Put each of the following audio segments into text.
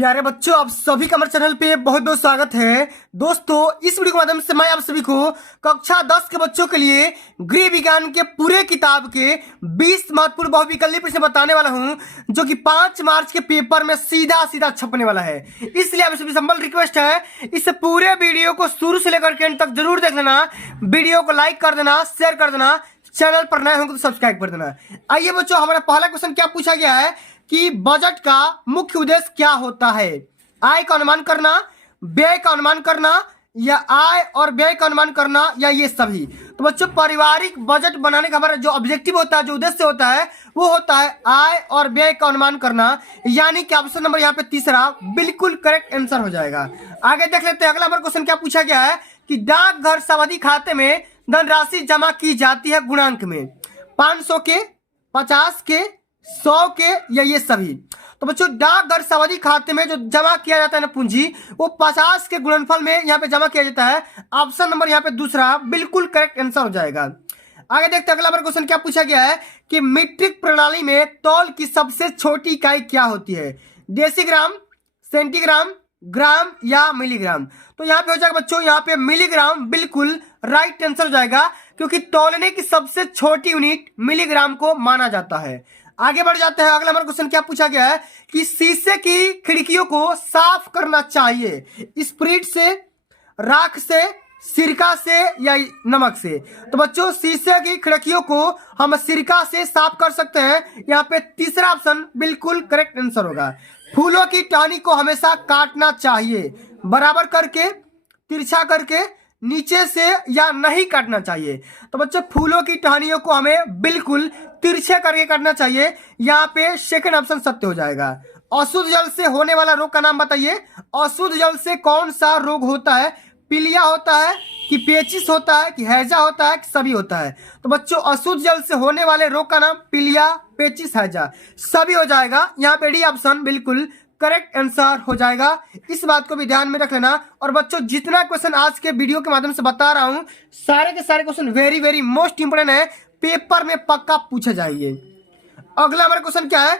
प्यारे बच्चों, आप सभी का हमारे चैनल पे बहुत बहुत स्वागत है। दोस्तों, इस वीडियो के माध्यम से मैं आप सभी को कक्षा 10 के बच्चों के लिए गृह विज्ञान के पूरे किताब के 20 महत्वपूर्ण बहुविकल्पी प्रश्न बताने वाला हूं, जो कि 5 मार्च के पेपर में सीधा सीधा छपने वाला है। इसलिए आप सभी संबल रिक्वेस्ट है, इस पूरे वीडियो को शुरू से लेकर के अंत तक जरूर देख लेना। वीडियो को लाइक कर देना, शेयर कर देना, चैनल पर नए होंगे तो सब्सक्राइब कर देना। आइए बच्चों, हमारा पहला क्वेश्चन क्या पूछा गया है कि बजट का मुख्य उद्देश्य क्या होता है? आय का अनुमान करना, व्यय का अनुमान करना, या आय और व्यय का अनुमान करना, या ये सभी। तो बच्चों, पारिवारिक बजट बनाने का हमारा जो ऑब्जेक्टिव होता है, जो उद्देश्य होता है, वो होता है आय और व्यय का अनुमान करना। यानी कि ऑप्शन नंबर यहाँ पे तीसरा बिल्कुल करेक्ट आंसर हो जाएगा। आगे देख लेते हैं, अगला हमारा क्वेश्चन क्या पूछा गया है कि डाकघर सावधि खाते में धनराशि जमा की जाती है गुणांक में, 500 के, 50 के, 100 के, या ये सभी। तो बच्चों, डाकघर सावधि खाते में जो जमा किया जाता है ना पूंजी, वो 50 के गुणनफल में यहाँ पे जमा किया जाता है। ऑप्शन नंबर यहाँ पे दूसरा बिल्कुल करेक्ट आंसर हो जाएगा। आगे देखते हैं, अगला बार क्वेश्चन क्या पूछा गया है कि मीट्रिक प्रणाली में तौल की सबसे छोटी इकाई क्या होती है? डेसीग्राम, सेंटीग्राम, ग्राम, या मिलीग्राम। तो यहाँ पे हो जाएगा बच्चों, यहाँ पे मिलीग्राम बिल्कुल राइट आंसर हो जाएगा, क्योंकि तौलने की सबसे छोटी यूनिट मिलीग्राम को माना जाता है। आगे बढ़ जाते हैं, अगला हमारा क्वेश्चन क्या पूछा गया है कि शीशे की खिड़कियों को साफ करना चाहिए स्प्रिट से, राख से, सिरका से, या नमक से। तो बच्चों, शीशे की खिड़कियों को हम सिरका से साफ कर सकते हैं। यहाँ पे तीसरा ऑप्शन बिल्कुल करेक्ट आंसर होगा। फूलों की टहनी को हमेशा काटना चाहिए बराबर करके, तिरछा करके, नीचे से, या नहीं काटना चाहिए। तो बच्चों, फूलों की टहनियों को हमें बिल्कुल तिरछे करके काटना चाहिए। यहाँ पे सेकंड ऑप्शन सत्य हो जाएगा। अशुद्ध जल से होने वाला रोग का नाम बताइए। अशुद्ध जल से कौन सा रोग होता है? पीलिया होता है कि पेचिस होता है कि हैजा होता है कि सभी होता है? तो बच्चों, अशुद्ध जल से होने वाले रोग का नाम पीलिया, पेचिस, हैजा सभी हो जाएगा। यहाँ पे डी ऑप्शन बिल्कुल करेक्ट आंसर हो जाएगा। इस बात को भी ध्यान में रख लेना। और बच्चों, जितना क्वेश्चन आज के वीडियो के माध्यम से बता रहा हूं, सारे के सारे question very very most important है, पेपर में पक्का पूछे जाएंगे। अगला हमारा क्वेश्चन क्या है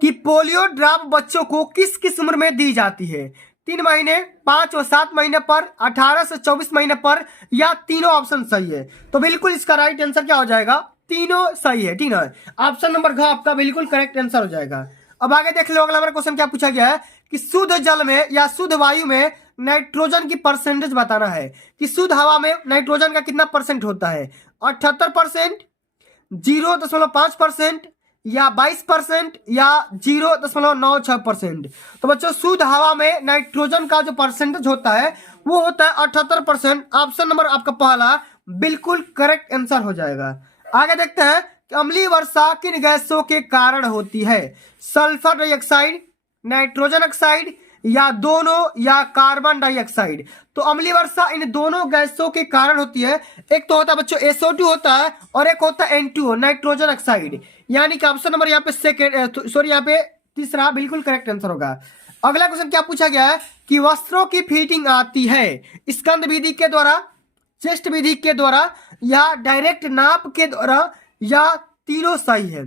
कि पोलियो ड्रॉप बच्चों को किस किस उम्र में दी जाती है? 3 महीने, 5 और 7 महीने पर, 18 से 24 महीने पर, या तीनों ऑप्शन सही है? तो बिल्कुल इसका राइट आंसर क्या हो जाएगा? तीनों सही है। ठीक है, ऑप्शन नंबर घ आपका बिल्कुल करेक्ट आंसर हो जाएगा। अब आगे देख लो, अगला हमारा क्वेश्चन क्या पूछा गया है कि शुद्ध जल में या शुद्ध वायु में नाइट्रोजन की परसेंटेज बताना है कि शुद्ध हवा में नाइट्रोजन का कितना परसेंट होता है? 78%, 0.5%, या 22%, या 0.96%। तो बच्चों, शुद्ध हवा में नाइट्रोजन का जो परसेंटेज होता है वो होता है 78%। ऑप्शन नंबर आपका पहला बिल्कुल करेक्ट आंसर हो जाएगा। आगे देखते हैं कि अम्लीय वर्षा किन गैसों के कारण होती है? सल्फर डाइऑक्साइड, नाइट्रोजन ऑक्साइड, या दोनों, या कार्बन डाइऑक्साइड। तो अम्लीय वर्षा इन दोनों गैसों के कारण होती है। एक तो होता है बच्चों SO2 होता है, और एक होता है N2 नाइट्रोजन ऑक्साइड। यानी कि ऑप्शन नंबर यहाँ पे सेकेंड, सॉरी यहाँ पे तीसरा बिल्कुल करेक्ट आंसर होगा। अगला क्वेश्चन क्या पूछा गया है कि वस्त्रों की फिटिंग आती है स्कंद विधि के द्वारा, चेस्ट विधि के द्वारा, या डायरेक्ट नाप के द्वारा, या तीनों सही है?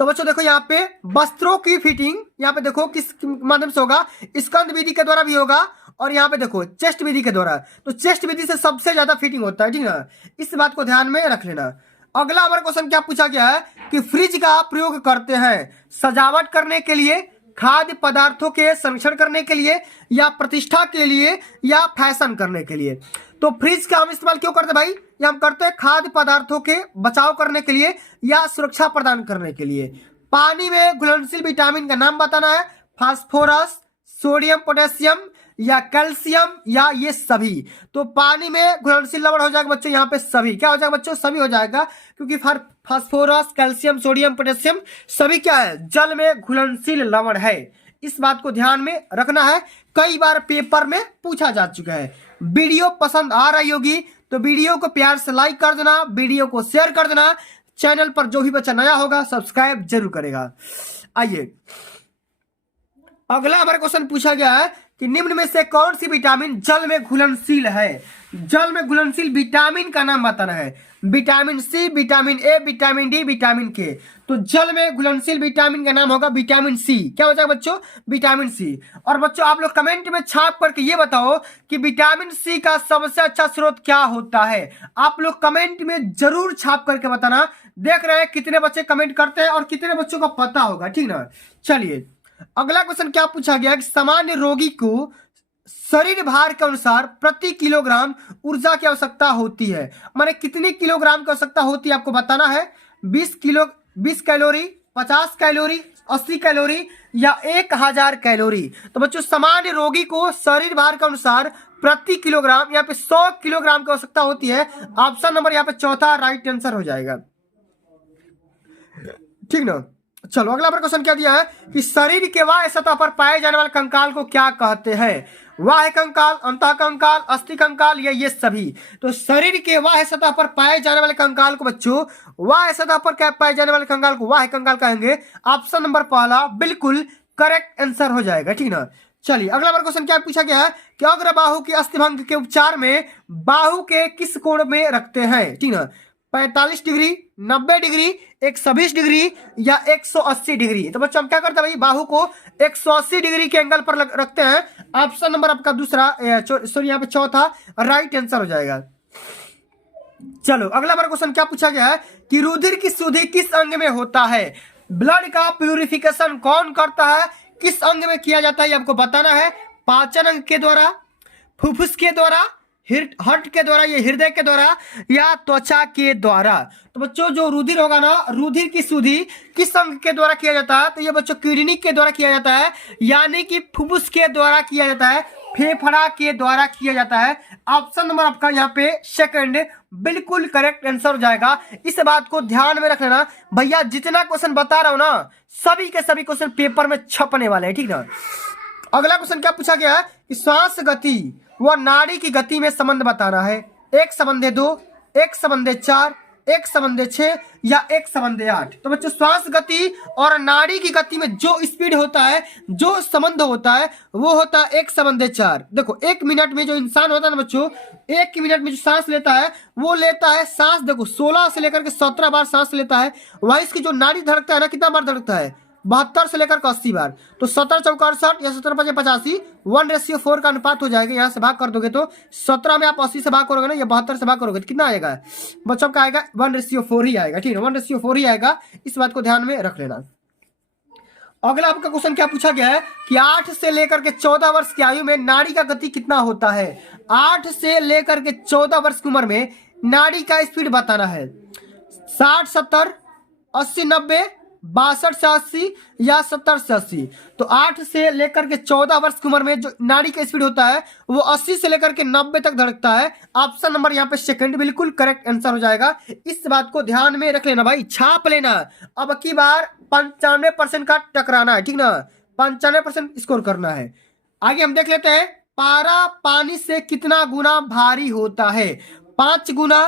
तो बच्चों देखो, यहाँ पे वस्त्रों की फिटिंग यहाँ पे देखो किस माध्यम से होगा? स्कंद विधि के द्वारा भी होगा, और यहाँ पे देखो चेस्ट विधि के द्वारा। तो चेस्ट विधि से सबसे ज्यादा फिटिंग होता है। ठीक है, इस बात को ध्यान में रख लेना। अगला हमारा क्वेश्चन क्या पूछा गया है कि फ्रिज का प्रयोग करते हैं सजावट करने के लिए, खाद्य पदार्थों के संरक्षण करने के लिए, या प्रतिष्ठा के लिए, या फैशन करने के लिए? तो फ्रिज का हम इस्तेमाल क्यों करते हैं भाई? ये हम करते हैं खाद्य पदार्थों के बचाव करने के लिए, या सुरक्षा प्रदान करने के लिए। पानी में घुलनशील विटामिन का नाम बताना है। फास्फोरस, सोडियम, पोटेशियम, या कैल्शियम, या ये सभी। तो पानी में घुलनशील लवण हो जाएगा बच्चों, यहाँ पे सभी। क्या हो जाएगा बच्चों? सभी हो जाएगा, क्योंकि फास्फोरस, कैल्शियम, सोडियम, पोटेशियम सभी क्या है? जल में घुलनशील लवण है। इस बात को ध्यान में रखना है, कई बार पेपर में पूछा जा चुका है। वीडियो पसंद आ रही होगी तो वीडियो को प्यार से लाइक कर देना, वीडियो को शेयर कर देना। चैनल पर जो भी बच्चा नया होगा सब्सक्राइब जरूर करेगा। आइए, अगला हमारा क्वेश्चन पूछा गया है कि निम्न में से कौन सी विटामिन जल में घुलनशील है? जल में घुलनशील विटामिन का नाम बताना है। Vitamin C, vitamin A, vitamin D, vitamin K. तो जल में घुलनशील विटामिन का नाम होगा विटामिन सी। क्या हो जाएगा बच्चों? Vitamin C. और बच्चों आप लोग कमेंट में छाप करके ये बताओ कि विटामिन सी का सबसे अच्छा स्रोत क्या होता है। आप लोग कमेंट में जरूर छाप करके बताना। देख रहे हैं कितने बच्चे कमेंट करते हैं और कितने बच्चों को पता होगा, ठीक ना। चलिए अगला क्वेश्चन क्या पूछा गया कि सामान्य रोगी को शरीर भार के अनुसार प्रति किलोग्राम ऊर्जा की आवश्यकता होती है। माने कितनी किलोग्राम की आवश्यकता होती है आपको बताना है। 20 कैलोरी, 50 कैलोरी, 80 कैलोरी या 1000 कैलोरी। तो बच्चों सामान्य रोगी को शरीर भार के अनुसार प्रति किलोग्राम यहाँ पे 100 किलोग्राम की आवश्यकता होती है। ऑप्शन नंबर यहाँ पे चौथा राइट आंसर हो जाएगा, ठीक ना। चलो अगला क्वेश्चन क्या दिया है कि शरीर के बाह्य सतह पर पाए जाने वाले कंकाल को क्या कहते हैं। बाह्य कंकाल, अंतः कंकाल, अस्थि कंकाल या ये सभी। तो शरीर के बाह्य सतह पर पाए जाने वाले कंकाल को बच्चों बाह्य सतह पर क्या पाए जाने वाले कंकाल को बाह्य कंकाल कहेंगे। ऑप्शन नंबर पहला बिल्कुल करेक्ट आंसर हो जाएगा, ठीक ना। चलिए अगला क्वेश्चन क्या पूछा गया है कि अग्र बाहु की अस्थिभंग के उपचार में बाहु के किस कोण में रखते हैं, ठीक ना। 45 डिग्री, 90 डिग्री, 120 डिग्री या 180 डिग्री। तो बच्चों हम क्या करते हैं भाई, बाहु को 180 डिग्री के एंगल पर रखते हैं। ऑप्शन नंबर आपका दूसरा सॉरी यहाँ पे चौथा राइट आंसर हो जाएगा। चलो अगला क्वेश्चन क्या पूछा गया है कि रुधिर की शुद्धि किस अंग में होता है। ब्लड का प्यूरिफिकेशन कौन करता है, किस अंग में किया जाता है ये आपको बताना है। पाचन अंग के द्वारा, फुफ्फुस के द्वारा, हार्ट के द्वारा, ये हृदय के द्वारा या त्वचा के द्वारा। तो बच्चों जो रुधिर होगा ना, रुधिर की शुद्धि किस अंग के द्वारा किया जाता है। तो ये बच्चों किडनी के द्वारा किया जाता है, यानी कि फुफ्फुस के द्वारा किया जाता है, फेफड़ा के द्वारा किया जाता है। ऑप्शन नंबर आपका यहाँ पे सेकंड बिल्कुल करेक्ट आंसर हो जाएगा। इस बात को ध्यान में रख लेना भैया, जितना क्वेश्चन बता रहा हूं ना सभी के सभी क्वेश्चन पेपर में छपने वाले हैं, ठीक ना। अगला क्वेश्चन क्या पूछा गया है कि श्वास गति व नाड़ी की गति में संबंध बताना है। 1/2, 1/4, 1/6 या 1/8। तो बच्चों श्वास गति और नाड़ी की गति में जो स्पीड होता है, जो संबंध होता है वो होता है 1/4। देखो 1 मिनट में जो इंसान होता है ना बच्चों, 1 मिनट में जो सांस लेता है वो लेता है सांस, देखो 16 से लेकर के 17 बार सांस लेता है। वह इसकी जो नाड़ी धड़कता है ना, कितना बार धड़कता है, 72 से लेकर 80 बार। तो 17 चौका 68 या 17 5 85, 1:4 का अनुपात हो जाएगा। यहाँ से भाग कर दोगे तो 17 में आप 80 से भाग करोगे ना, या 72 से भाग करोगे तो कितना आएगा बच्चों का, आएगा 1:4 ही आएगा, ठीक है 1:4 ही आएगा। इस बात को ध्यान में रख लेना। अगला आपका क्वेश्चन क्या पूछा गया है कि 8 से लेकर के 14 वर्ष की आयु में नाड़ी का गति कितना होता है। 8 से लेकर के 14 वर्ष की उम्र में नाड़ी का स्पीड बताना है। 60, 70, 80, 90, 62 से 80 या 70 से 80। तो 8 से लेकर के 14 वर्ष की उम्र में जो नाड़ी का स्पीड होता है वो 80 से लेकर के 90 तक धड़कता है। ऑप्शन नंबर यहाँ पे सेकंड बिल्कुल करेक्ट आंसर हो जाएगा। इस बात को ध्यान में रख लेना भाई, छाप लेना। अब की बार 95% का टकराना है, ठीक ना, 95% स्कोर करना है। आगे हम देख लेते हैं, पारा पानी से कितना गुना भारी होता है। 5 गुना,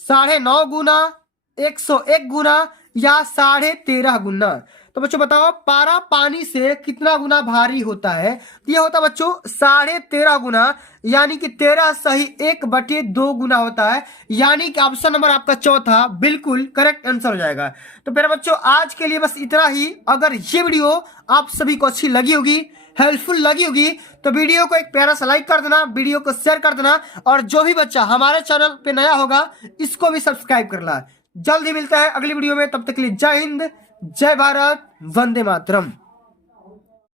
9.5 गुना, 101 गुना या 13.5 गुना। तो बच्चों बताओ पारा पानी से कितना गुना भारी होता है। ये होता है बच्चों 13.5 गुना, यानी कि 13 सही 1/2 गुना होता है। यानी कि ऑप्शन नंबर आपका चौथा बिल्कुल करेक्ट आंसर हो जाएगा। तो मेरे बच्चों आज के लिए बस इतना ही। अगर ये वीडियो आप सभी को अच्छी लगी होगी, हेल्पफुल लगी होगी, तो वीडियो को एक प्यारा सा लाइक कर देना, वीडियो को शेयर कर देना, और जो भी बच्चा हमारे चैनल पे नया होगा इसको भी सब्सक्राइब करना। जल्द ही मिलता है अगली वीडियो में, तब तक के लिए जय हिंद, जय भारत, वंदे मातरम।